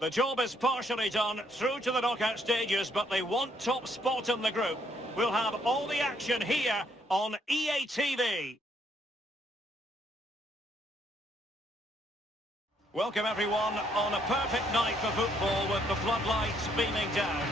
The job is partially done through to the knockout stages, but they want top spot in the group. We'll have all the action here on EA TV. Welcome everyone on a perfect night for football with the floodlights beaming down.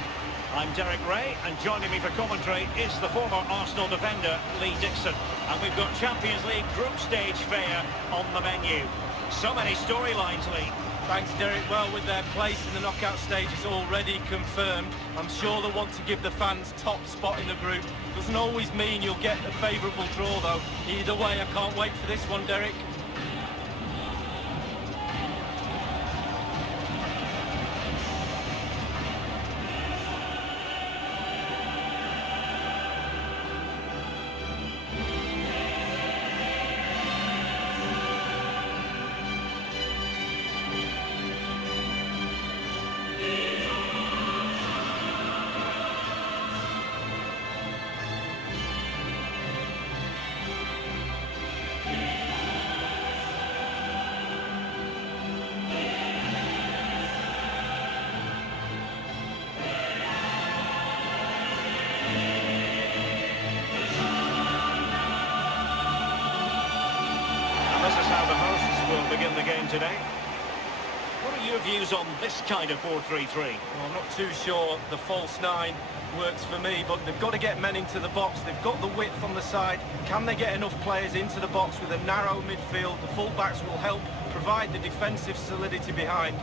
I'm Derek Ray, and joining me for commentary is the former Arsenal defender Lee Dixon. And we've got Champions League group stage fare on the menu. So many storylines, Lee. Thanks, Derek. Well, with their place in the knockout stages already confirmed, I'm sure they'll want to give the fans top spot in the group. Doesn't always mean you'll get a favourable draw, though. Either way, I can't wait for this one, Derek. Begin the game today. What are your views on this kind of 4-3-3? Well, I'm not too sure the false nine works for me, but they've got to get men into the box. They've got the width on the side. Can they get enough players into the box with a narrow midfield? The full-backs will help provide the defensive solidity behind.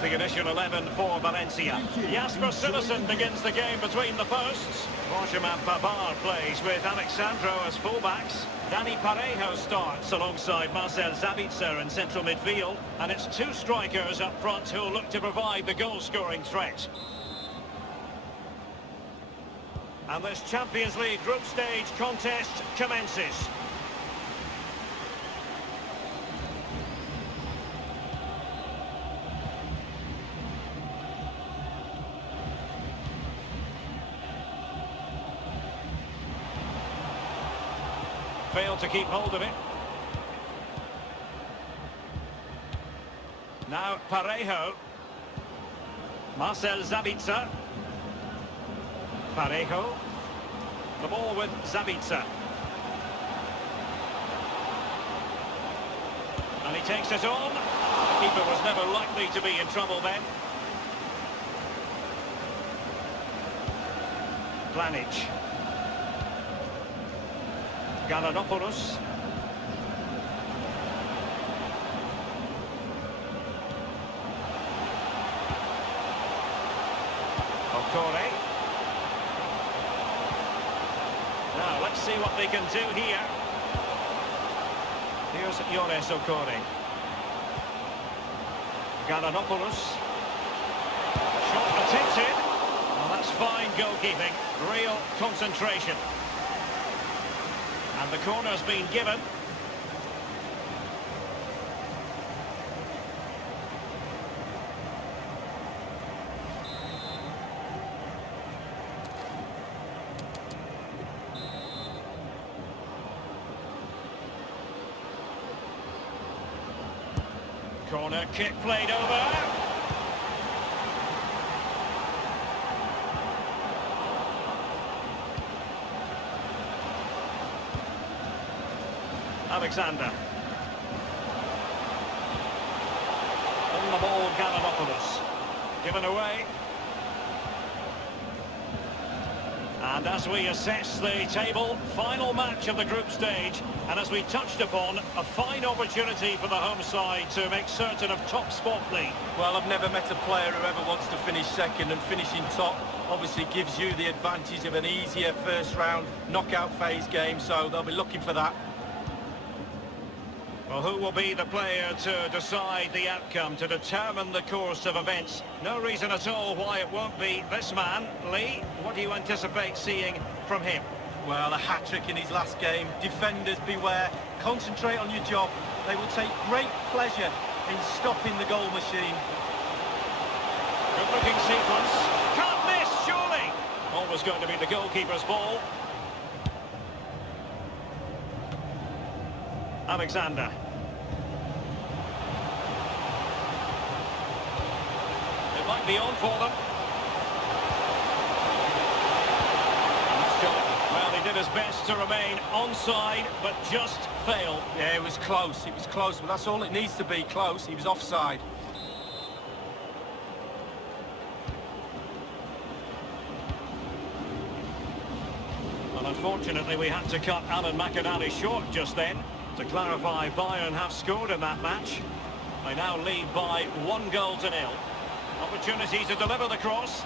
The initial 11 for Valencia. Jasper Sezon begins the game between the posts. Benjamin Pavard plays with Alexandro as fullbacks. Dani Parejo starts alongside Marcel Sabitzer in central midfield. And it's two strikers up front who'll look to provide the goal-scoring threat. And this Champions League group stage contest commences. Failed to keep hold of it. Now Parejo. Marcel Sabitzer. Parejo. The ball with Sabitzer. And he takes it on. The keeper was never likely to be in trouble then. Planic. Gallinopoulos. Okore. Now, let's see what they can do here. Here's Yones Okore. Gallinopoulos. Shot attempted. Well, that's fine goalkeeping. Real concentration. And the corner's been given. Corner kick played over. Alexander. On the ball, Gallinopoulos. Given away. And as we assess the table, final match of the group stage, and as we touched upon, a fine opportunity for the home side to make certain of top spot, Lee. Well, I've never met a player who ever wants to finish second, and finishing top obviously gives you the advantage of an easier first round knockout phase game, so they'll be looking for that. Well, who will be the player to decide the outcome, to determine the course of events? No reason at all why it won't be this man. Lee, what do you anticipate seeing from him? Well, a hat-trick in his last game. Defenders, beware. Concentrate on your job. They will take great pleasure in stopping the goal machine. Good-looking sequence. Can't miss, surely! Always going to be the goalkeeper's ball. Alexander. It might be on for them. Well, he did his best to remain onside, but just failed. Yeah, it was close, but that's all it needs to be, close. He was offside. Well, unfortunately, we had to cut Alan McInally short just then. To clarify, Bayern have scored in that match. They now lead by 1-0. Opportunity to deliver the cross.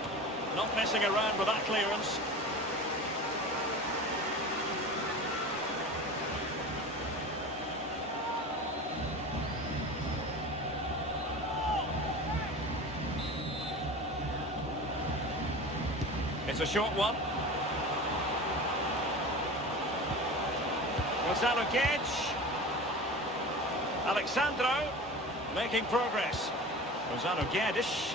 Not messing around with that clearance. It's a short one. Gonzalo Guedes. Alexandro making progress. Gonzalo Guedes.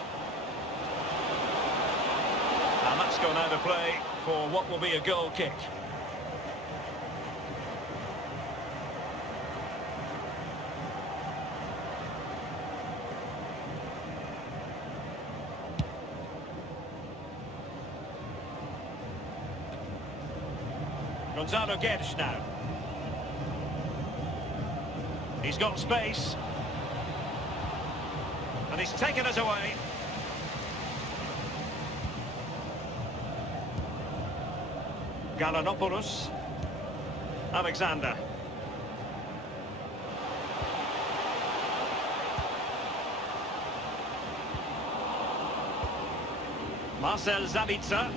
And that's gone out of play for what will be a goal kick. Gonzalo Guedes now. He's got space. And he's taken it away. Galanopoulos. Alexander. Marcel Zabitzer.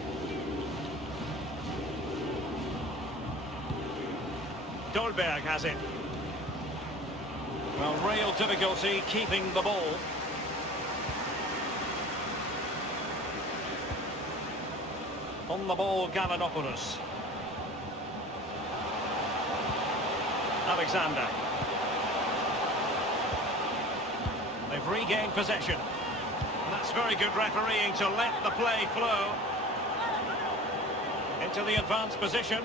Dolberg has it. Well, real difficulty keeping the ball. On the ball, Galanopoulos. Alexander. They've regained possession. And that's very good refereeing to let the play flow. Into the advanced position.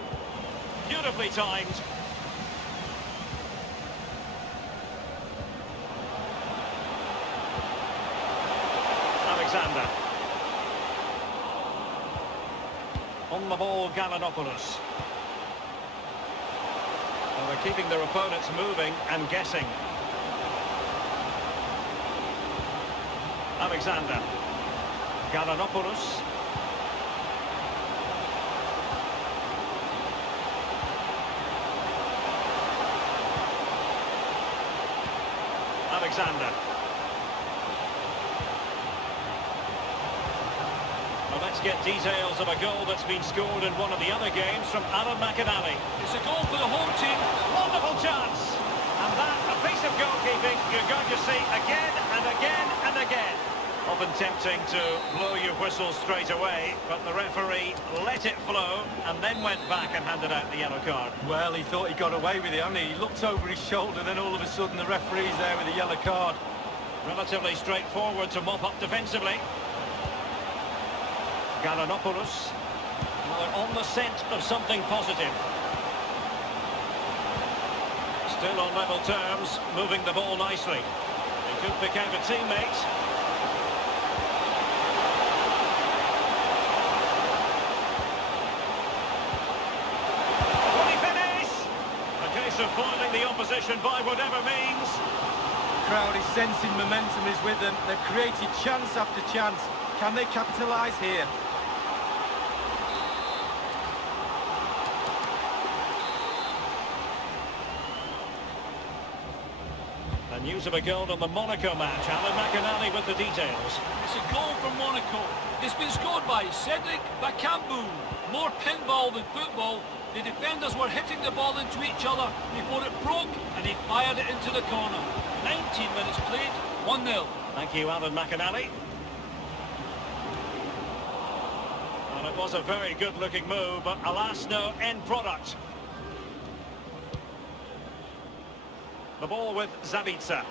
Beautifully timed. Alexander. On the ball, Galanopoulos. Well, they're keeping their opponents moving and guessing. Alexander. Galanopoulos. Alexander. Well, let's get details of a goal that's been scored in one of the other games from Alan McInally. It's a goal for the home team. Wonderful chance. And that, a piece of goalkeeping you're going to see again and again and again. Often tempting to blow your whistle straight away, but the referee let it flow and then went back and handed out the yellow card. Well, he thought he got away with it, hadn't he? He looked over his shoulder, then all of a sudden the referee's there with a yellow card. Relatively straightforward to mop up defensively. Galanopoulos. Well, they're on the scent of something positive. Still on level terms, moving the ball nicely. They could pick out a teammate. Will he finish? A case of foiling the opposition by whatever means. The crowd is sensing momentum is with them. They've created chance after chance. Can they capitalise here? The news of a goal in the Monaco match. Alan McInally with the details. It's a goal for Monaco. It's been scored by Cedric Bakambu. More pinball than football. The defenders were hitting the ball into each other before it broke, and he fired it into the corner. 19 minutes played, 1-0. Thank you, Alan McInally. And it was a very good-looking move, but alas, no end product. The ball with Zabitsa.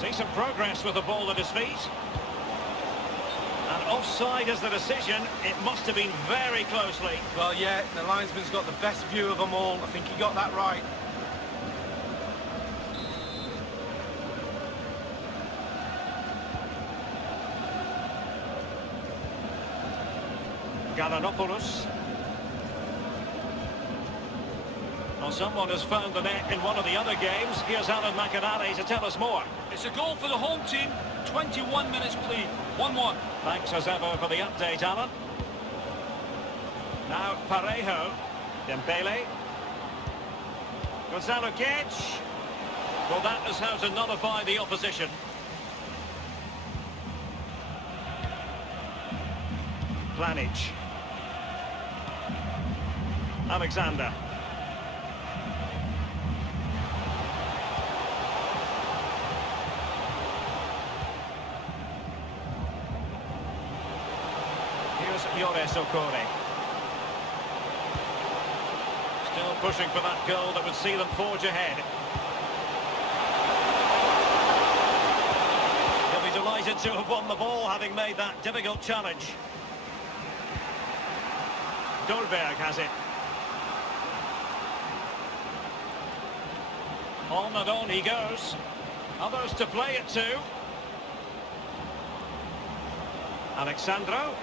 Decent progress with the ball at his feet. And offside is the decision. It must have been very closely. Well, yeah, the linesman's got the best view of them all. I think he got that right. Galanopoulos. Well, someone has found the net in one of the other games. Here's Alan McInally to tell us more. It's a goal for the home team, 21 minutes played, 1-1. Thanks as ever for the update, Alan. Now Parejo, Dembele, Gonzalo Guedes. Well, that is how to nullify the opposition. Planic. Alexander. Okore. Still pushing for that goal that would see them forge ahead. He'll be delighted to have won the ball, having made that difficult challenge. Dolberg has it. On and on he goes. Others to play it to. Alexandro.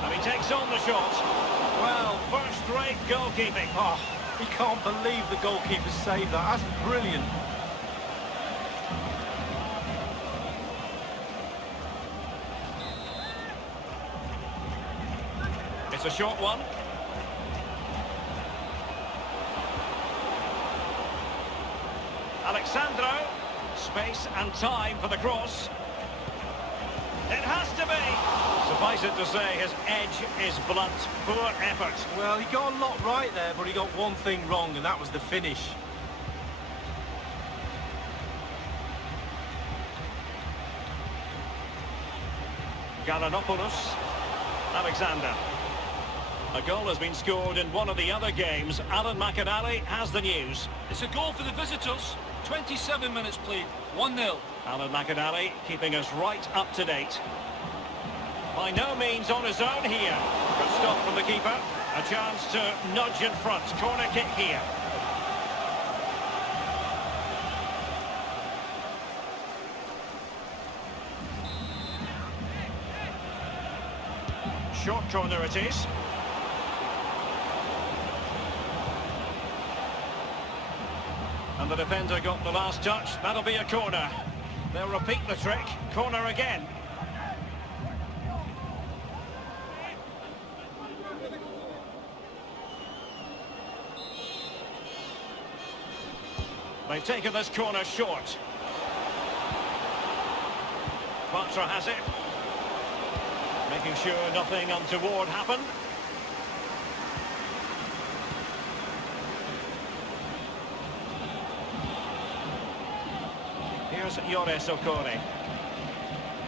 And he takes on the shot. Well, first-rate goalkeeping. Oh, he can't believe the goalkeeper saved that. That's brilliant. It's a short one. Alexandro. Space and time for the cross. It has to be. Suffice it to say, his edge is blunt. Poor effort. Well, he got a lot right there, but he got one thing wrong, and that was the finish. Galanopoulos. Alexander. A goal has been scored in one of the other games. Alan McInally has the news. It's a goal for the visitors. 27 minutes played, 1-0. Alan McInally keeping us right up to date. By no means on his own here. Good stop from the keeper. A chance to nudge in front. Corner kick here. Short corner it is. And the defender got the last touch. That'll be a corner. They'll repeat the trick. Corner again. They've taken this corner short. Bartra has it. Making sure nothing untoward happened. Here's Yores Okore.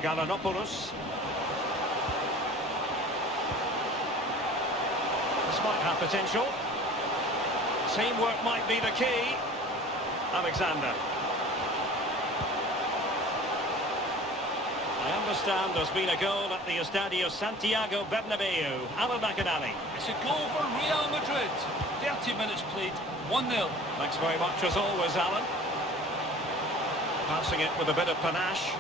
Galanopoulos. This might have potential. Teamwork might be the key. Alexander. I understand there's been a goal at the Estadio Santiago Bernabeu. Alan McInally. It's a goal for Real Madrid. 30 minutes played, 1-0. Thanks very much as always, Alan. Passing it with a bit of panache.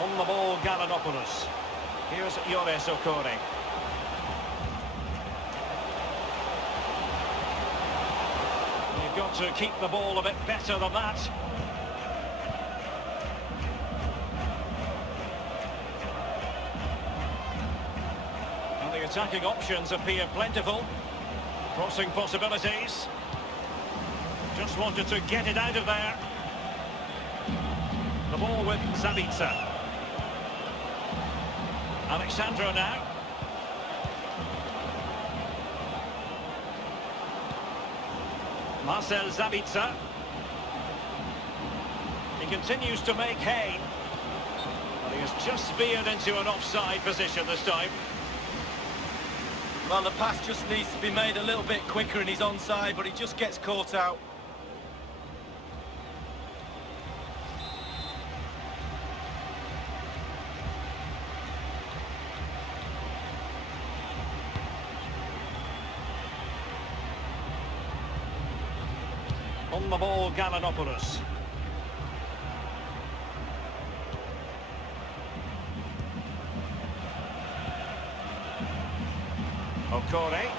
On the ball, Galanopoulos. Here's Yores Okore. You've got to keep the ball a bit better than that. attacking options appear plentiful. Crossing possibilities. Just wanted to get it out of there. The ball with Zabitsa. Alexandro now. Marcel Zabitsa. He continues to make hay. But he has just veered into an offside position this time. Well, the pass just needs to be made a little bit quicker and he's onside, but he just gets caught out. On the ball, Gallinopoulos. Okore.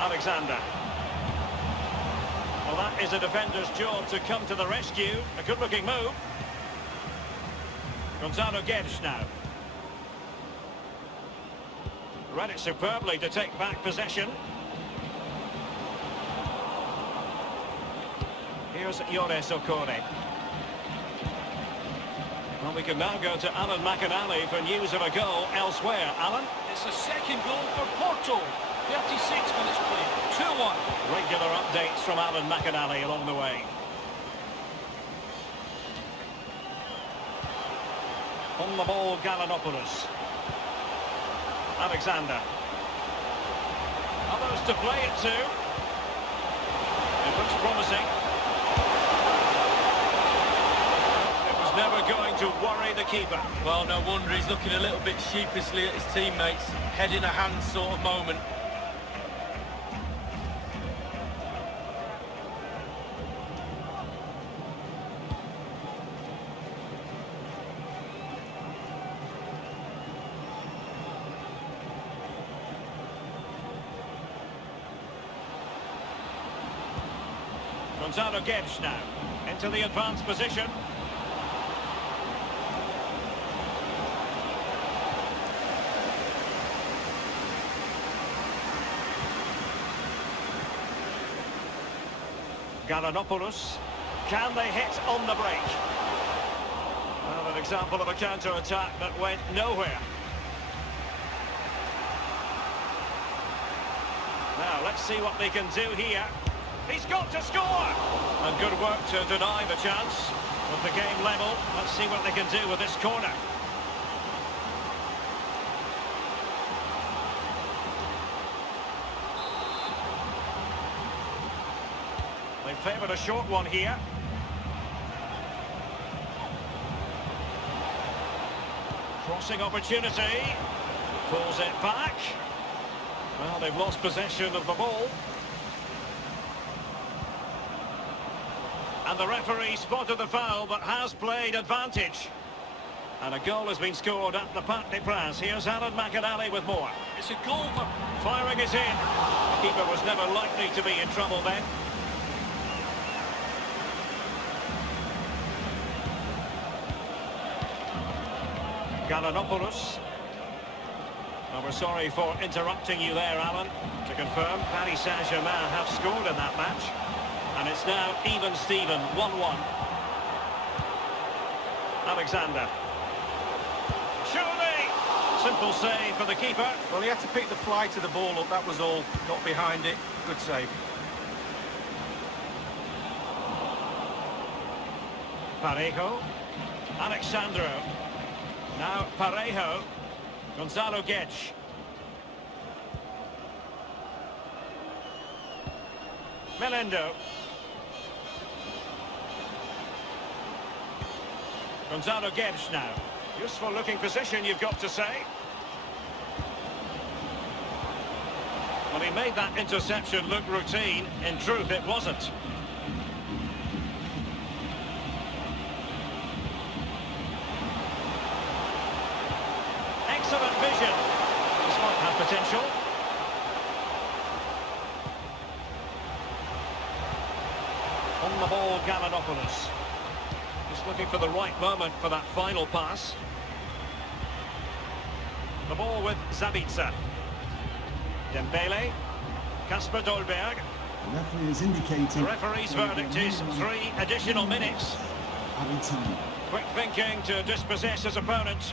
Alexander. Well, that is a defender's job to come to the rescue. A good-looking move. Gonzalo Guedes now. Read it superbly to take back possession. Here's Yoris Okore. Well, we can now go to Alan McInally for news of a goal elsewhere. Alan? It's a second goal for Porto. 36 minutes played. 2-1. Regular updates from Alan McInally along the way. On the ball, Gallinopoulos. Alexander. Others to play it to. It looks promising. Never going to worry the keeper. Well, no wonder he's looking a little bit sheepishly at his teammates. Head in a hand sort of moment. Gonzalo Guedes now into the advanced position. Gallinopoulos. Can they hit on the break? Well, an example of a counter-attack that went nowhere. Now, let's see what they can do here. He's got to score! And good work to deny the chance. With the game level, let's see what they can do with this corner. They favoured a short one here. Crossing opportunity. Pulls it back. Well, they've lost possession of the ball. And the referee spotted the foul, but has played advantage. And a goal has been scored at the Parc des Princes. Here's Alan McInally with more. It's a goal for... Firing it in. The keeper was never likely to be in trouble then. Gallinopoulos. Well, we're sorry for interrupting you there, Alan. To confirm, Paris Saint-Germain have scored in that match. And it's now even Steven, 1-1. Alexander. Surely! Simple save for the keeper. Well, he had to pick the fly to the ball up, that was all. Got behind it. Good save. Parejo. Alexandro. Now Parejo. Gonzalo Guedes. Melendo. Gonzalo Guedes now. Useful looking position, you've got to say. Well, he made that interception look routine. In truth, it wasn't. Excellent vision. This might have potential. On the ball, Gallinopoulos. Just looking for the right moment for that final pass. The ball with Zabitzer. Dembele. Kasper Dolberg. The referee is indicating... The referee's verdict is 3 additional minutes. Added time. Quick thinking to dispossess his opponent.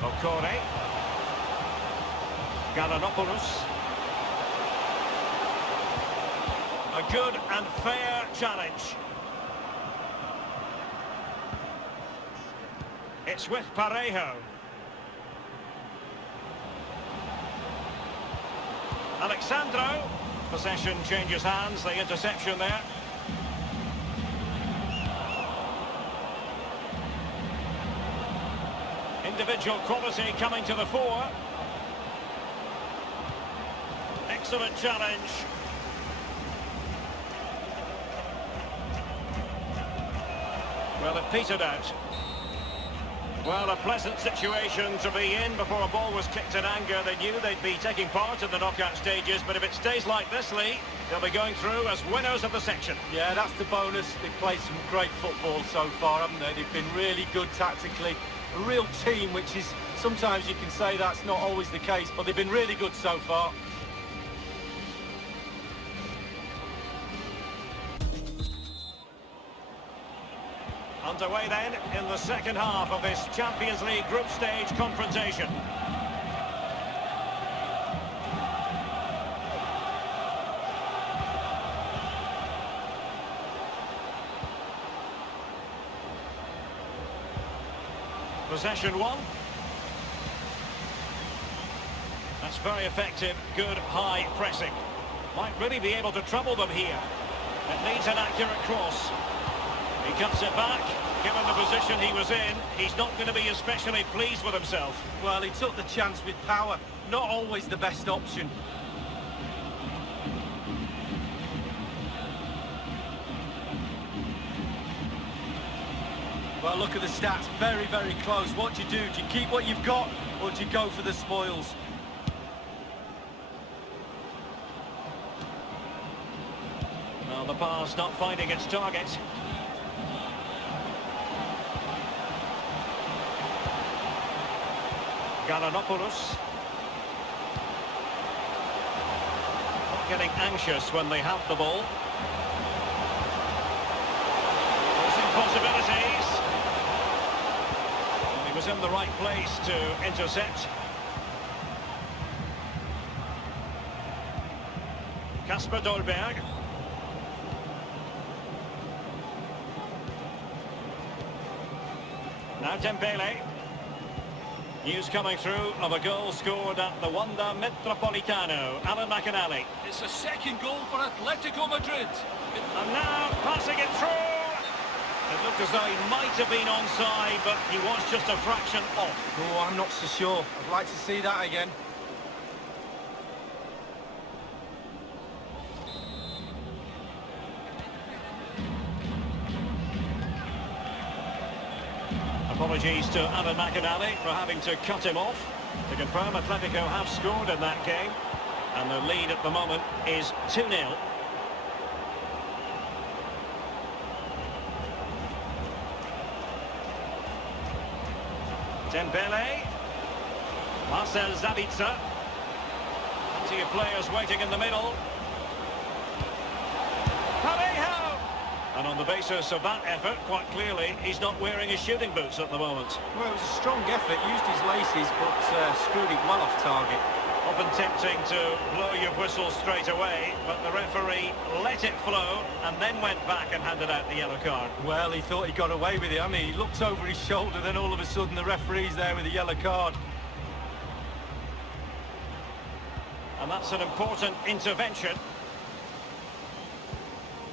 Okore. Galanopoulos. A good and fair challenge. It's with Parejo. Alexandro. Possession changes hands, the interception there. Individual quality coming to the fore. Excellent challenge. Well, it petered out. Well, a pleasant situation to be in before a ball was kicked in anger. They knew they'd be taking part in the knockout stages, but if it stays like this, Lee, they'll be going through as winners of the section. Yeah, that's the bonus. They've played some great football so far, haven't they? They've been really good tactically. A real team, which is, sometimes you can say that's not always the case, but they've been really good so far. Underway then in the second half of this Champions League group stage confrontation. Possession one. That's very effective, good high pressing. Might really be able to trouble them here. It needs an accurate cross. He cuts it back. Given the position he was in, he's not going to be especially pleased with himself. Well, he took the chance with power. Not always the best option. Well, look at the stats. Very, very close. What do you do? Do you keep what you've got, or do you go for the spoils? Well, the pass not finding its target. Galanopoulos. Not getting anxious when they have the ball. There's possibilities. Well, he was in the right place to intercept. Kasper Dolberg. Now Dembele. News coming through of a goal scored at the Wanda Metropolitano. Alan McInally. It's a second goal for Atletico Madrid. And now passing it through. It looked as though he might have been onside, but he was just a fraction off. Oh, I'm not so sure. I'd like to see that again. Apologies to Alan McInally for having to cut him off. To confirm, Atletico have scored in that game. And the lead at the moment is 2-0. Dembele. Marcel Zabitzer. Plenty of players waiting in the middle. Parejo! And on the basis of that effort, quite clearly, he's not wearing his shooting boots at the moment. Well, it was a strong effort, used his laces, but screwed it well off target. Often tempting to blow your whistle straight away, but the referee let it flow and then went back and handed out the yellow card. Well, he thought he got away with it. I mean, he looks over his shoulder, then all of a sudden the referee's there with a yellow card. And that's an important intervention.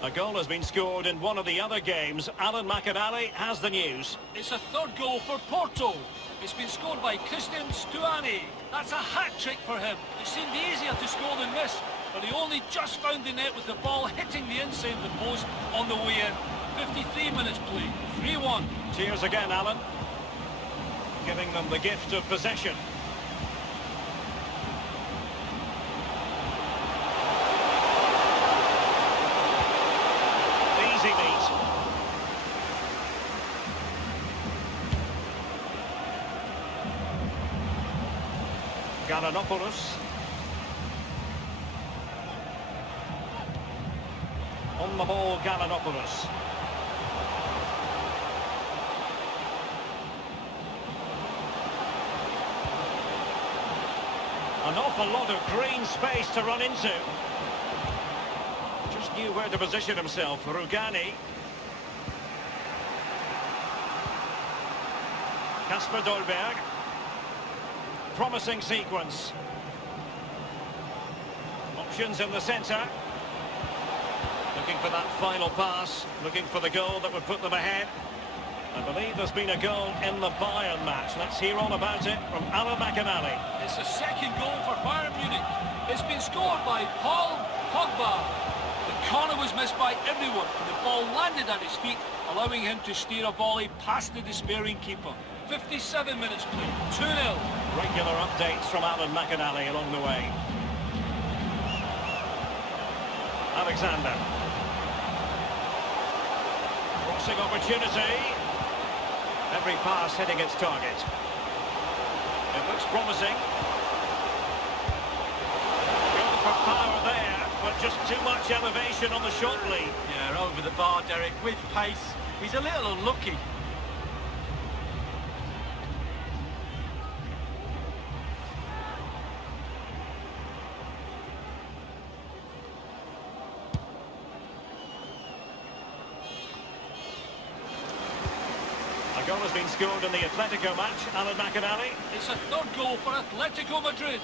A goal has been scored in one of the other games. Alan McInally has the news. It's a third goal for Porto. It's been scored by Christian Stuani. That's a hat-trick for him. It seemed easier to score than this, but he only just found the net with the ball hitting the inside of the post on the way in. 53 minutes play, 3-1. Cheers again, Alan. Giving them the gift of possession. Gallinopoulos. On the ball, Gallinopoulos. An awful lot of green space to run into. Just knew where to position himself. Rugani. Kasper Dolberg. Promising sequence. Options in the centre. Looking for that final pass. Looking for the goal that would put them ahead. I believe there's been a goal in the Bayern match. Let's hear all about it from Alan McInally. It's the second goal for Bayern Munich. It's been scored by Paul Pogba. The corner was missed by everyone, and the ball landed at his feet, allowing him to steer a volley past the despairing keeper. 57 minutes played, 2-0. Regular updates from Alan McInally along the way. Alexander. Crossing opportunity. Every pass hitting its target. It looks promising. Going for power there, but just too much elevation on the shot lead. Yeah, over the bar, Derek, with pace. He's a little unlucky. A goal has been scored in the Atletico match. Alan McInally. It's a third goal for Atletico Madrid.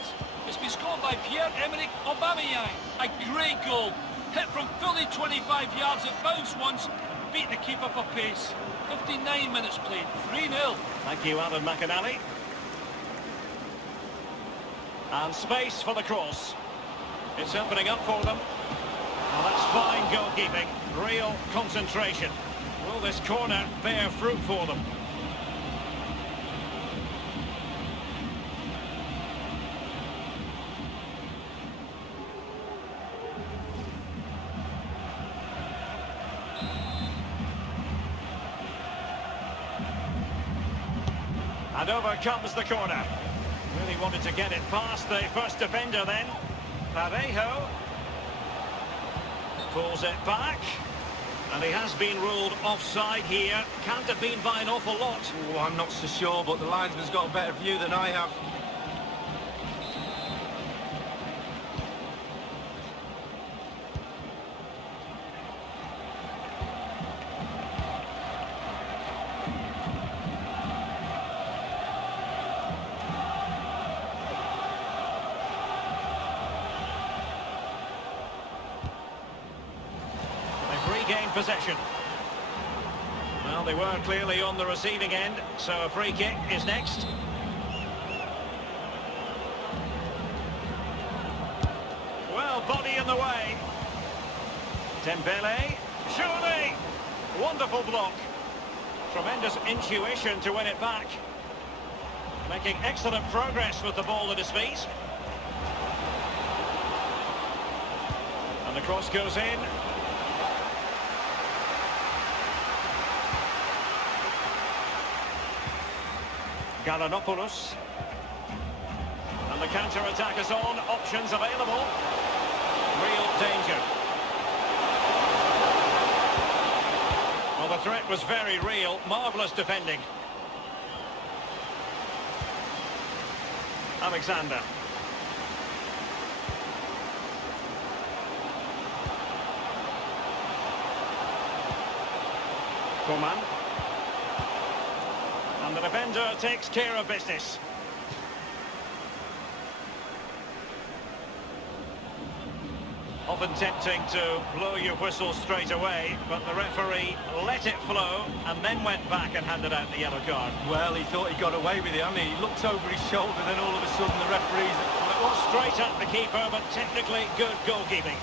It's been scored by Pierre-Emerick Aubameyang. A great goal. Hit from fully 25 yards, it bounced once, beat the keeper for pace. 59 minutes played, 3-0. Thank you, Alan McInally. And space for the cross. It's opening up for them. Well, that's fine goalkeeping. Real concentration. Will this corner bear fruit for them? And over comes the corner. Really wanted to get it past the first defender then. Parejo. Pulls it back. And he has been ruled offside here. Can't have been by an awful lot. Oh, I'm not so sure, but the linesman's got a better view than I have. Regained possession. Well, they were clearly on the receiving end, so a free kick is next. Well, body in the way. Dembele, surely. Wonderful block. Tremendous intuition to win it back. Making excellent progress with the ball at his feet. And the cross goes in. Gallinopoulos. And the counter-attack is on. Options available. Real danger. Well, the threat was very real. Marvellous defending. Alexander. Coman. And the defender takes care of business. Often tempting to blow your whistle straight away, but the referee let it flow and then went back and handed out the yellow card. Well, he thought he got away with it. I mean, he looked over his shoulder, then all of a sudden the referee's... Well, it was straight at the keeper, but technically good goalkeeping.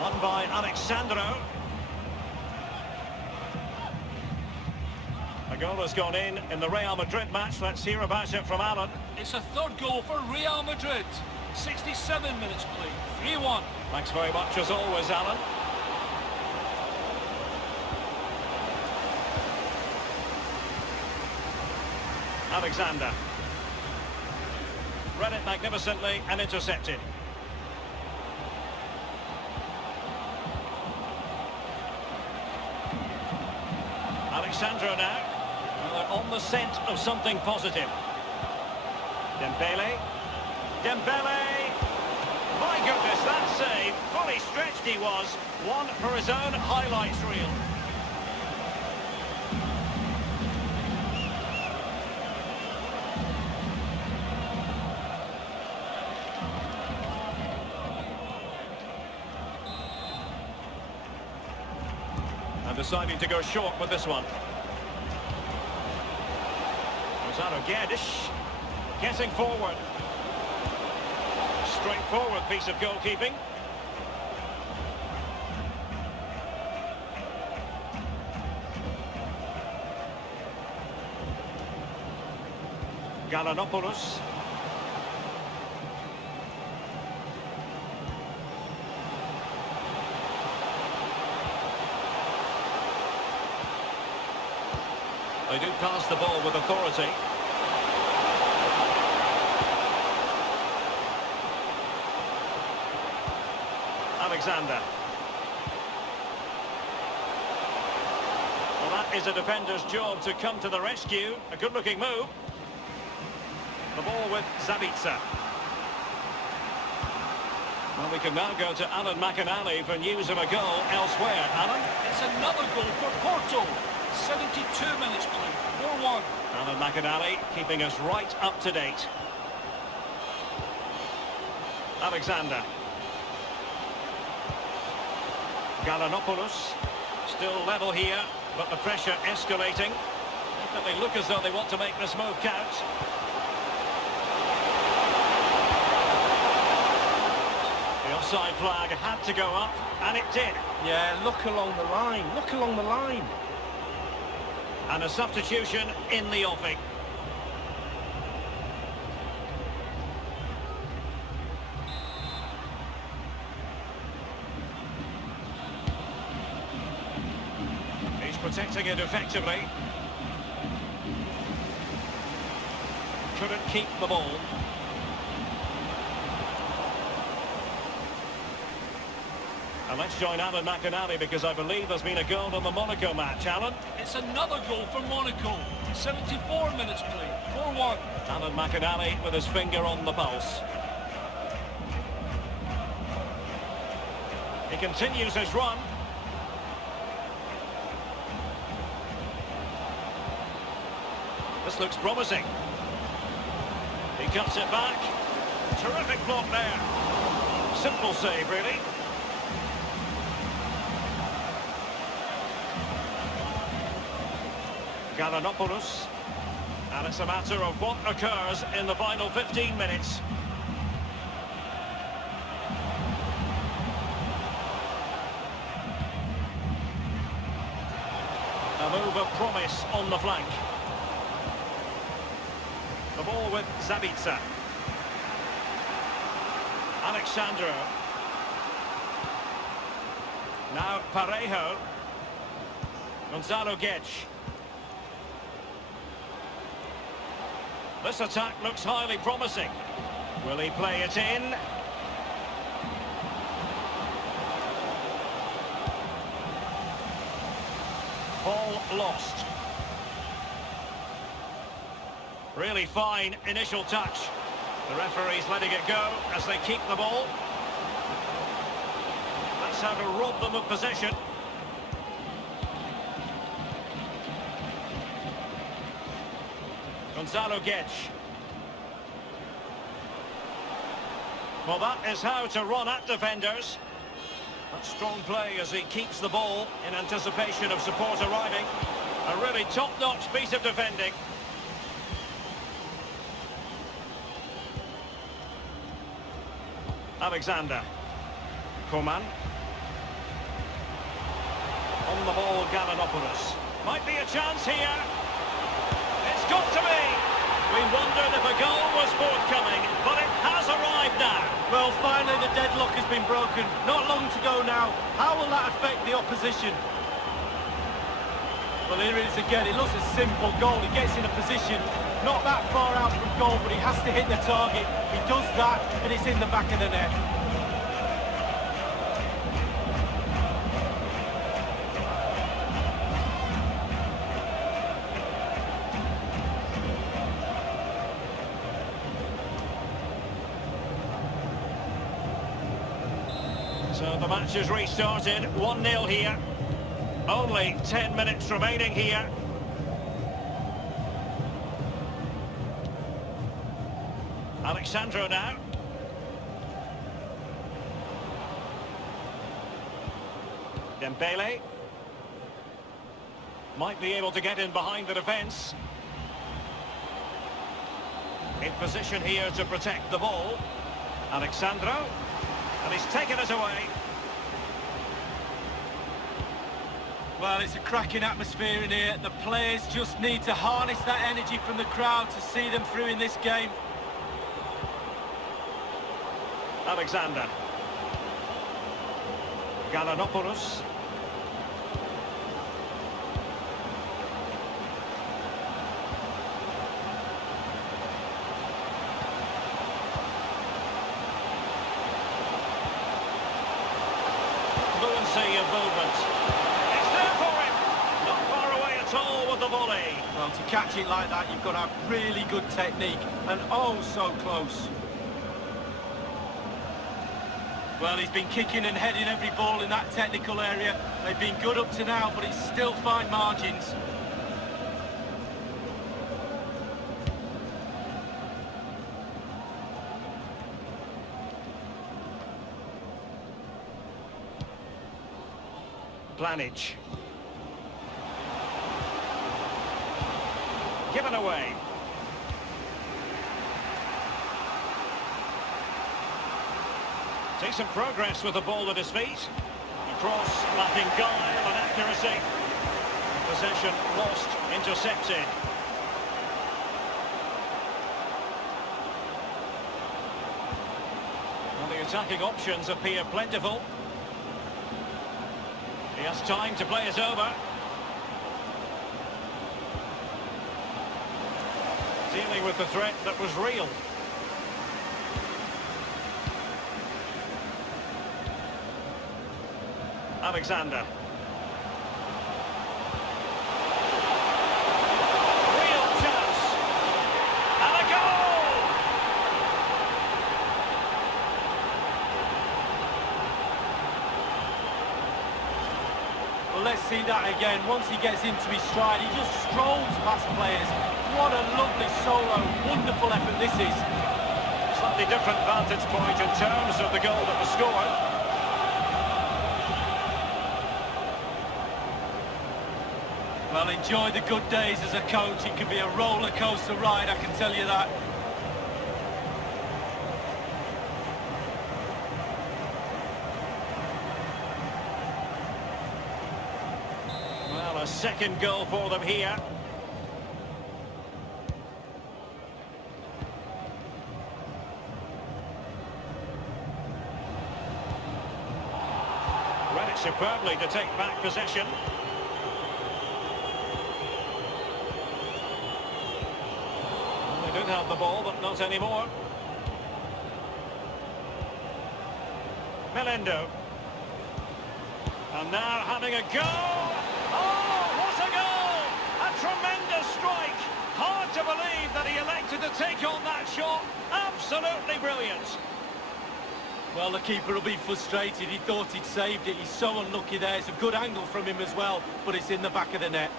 Won by Alexandro. A goal has gone in the Real Madrid match. Let's hear about it from Alan. It's a third goal for Real Madrid. 67 minutes played, 3-1. Thanks very much as always, Alan. Alexander. Read it magnificently and intercepted. Alexandro now. Well, they're on the scent of something positive. Dembele. Dembele! My goodness, that save. Fully stretched he was. One for his own highlights reel. And deciding to go short with this one. Gonzalo Guedes getting forward. Straightforward piece of goalkeeping. Galanopoulos. They do pass the ball with authority. Alexander. Well, that is a defender's job to come to the rescue. A good-looking move. The ball with Zabitzer. Well, we can now go to Alan McInally for news of a goal elsewhere. Alan? It's another goal for Porto. 72 minutes played, 4-1. Alan McInally keeping us right up to date. Alexander. Galanopoulos. Still level here, but the pressure escalating. Definitely look as though they want to make this move count. The offside flag had to go up, and it did. Yeah, look along the line. Look along the line. And a substitution in the offing. He's protecting it effectively. Couldn't keep the ball. And let's join Alan McInally because I believe there's been a goal in the Monaco match. Alan? It's another goal for Monaco. 74 minutes played, 4-1. Alan McInally with his finger on the pulse. He continues his run. This looks promising. He cuts it back. Terrific block there. Simple save, really. Galanopoulos. And it's a matter of what occurs in the final 15 minutes. A move of promise on the flank. The ball with Zabitzer. Alexandro. Now Parejo. Gonzalo Guedes. This attack looks highly promising. Will he play it in? Ball lost. Really fine initial touch. The referee's letting it go as they keep the ball. That's how to rob them of possession. Gonzalo Guedes. Well, that is how to run at defenders. That's strong play as he keeps the ball in anticipation of support arriving. A really top-notch piece of defending. Alexander. Coman. On the ball, Galanopoulos. Might be a chance here. It's got to be. We wondered if a goal was forthcoming, but it has arrived now. Well, finally the deadlock has been broken. Not long to go now. How will that affect the opposition? Well, here it is again. It looks a simple goal. He gets in a position not that far out from goal, but he has to hit the target. He does that, and it's in the back of the net. So the match has restarted, 1-0 here. Only 10 minutes remaining here. Alexandro now. Dembele. Might be able to get in behind the defence. In position here to protect the ball. Alexandro. And he's taken it away. Well, it's a cracking atmosphere in here. The players just need to harness that energy from the crowd to see them through in this game. Alexander. Galanopoulos. Fluency of movement. It's there for him. Not far away at all with the volley. Well, to catch it like that, you've got to have really good technique, and oh, so close. Well, he's been kicking and heading every ball in that technical area. They've been good up to now, but it's still fine margins. Planage. Given away. Decent progress with the ball at his feet. A cross lacking guile and accuracy. Possession lost, intercepted. Well, the attacking options appear plentiful. He has time to play it over. Dealing with the threat that was real. Alexander. Real chance. And a goal! Well, let's see that again. Once he gets into his stride, he just strolls past players. What a lovely solo. Wonderful effort this is. Slightly different vantage point in terms of the goal that was scored. Well, enjoy the good days as a coach. It can be a roller coaster ride, I can tell you that. Well, a second goal for them here. Read it superbly to take back possession. They do have the ball, but not anymore. Melendo. And now having a go. Oh, what a goal! A tremendous strike. Hard to believe that he elected to take on that shot. Absolutely brilliant. Well, the keeper will be frustrated. He thought he'd saved it. He's so unlucky there. It's a good angle from him as well, but it's in the back of the net.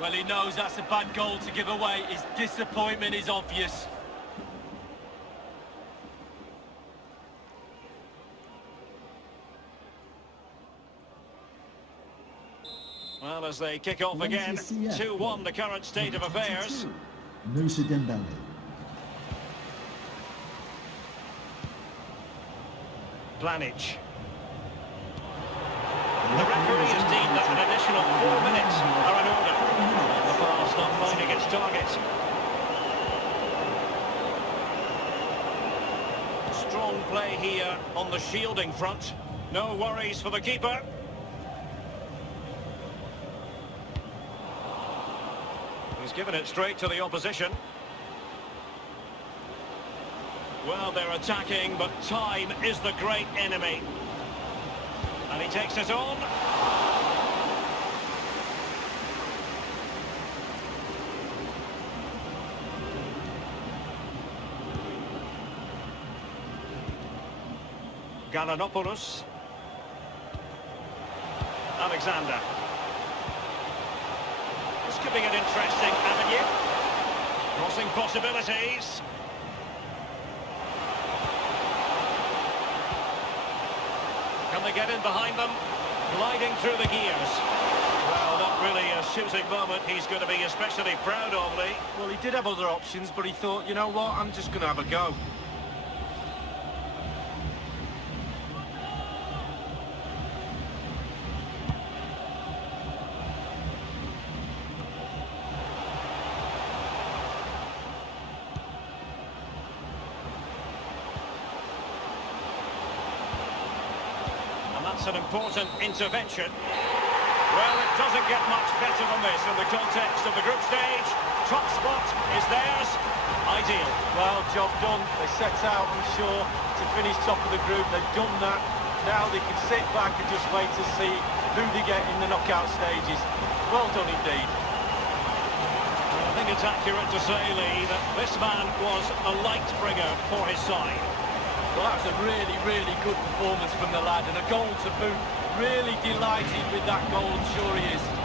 Well, he knows that's a bad goal to give away. His disappointment is obvious. Well, as they kick off again, 2-1 the current state of affairs. Dembele. Planage. The referee has deemed that an additional 4 minutes are in order. The pass not finding its target. Strong play here on the shielding front. No worries for the keeper. He's given it straight to the opposition. Well, they're attacking, but time is the great enemy. And he takes it on. Galanopoulos. Alexander. This could be an interesting avenue. Crossing possibilities. Can they get in behind them? Gliding through the gears. Well, not really a shooting moment he's going to be especially proud of, Lee. Well, he did have other options, but he thought, you know what, I'm just going to have a go. That's an important intervention. Well, it doesn't get much better than this in the context of the group stage. Top spot is theirs. Ideal. Well, job done. They set out, I'm sure, to finish top of the group. They've done that. Now they can sit back and just wait to see who they get in the knockout stages. Well done indeed. Well, I think it's accurate to say, Lee, that this man was a light bringer for his side. Well, that's a really, really good performance from the lad, and a goal to boot. Really delighted with that goal, I'm sure he is.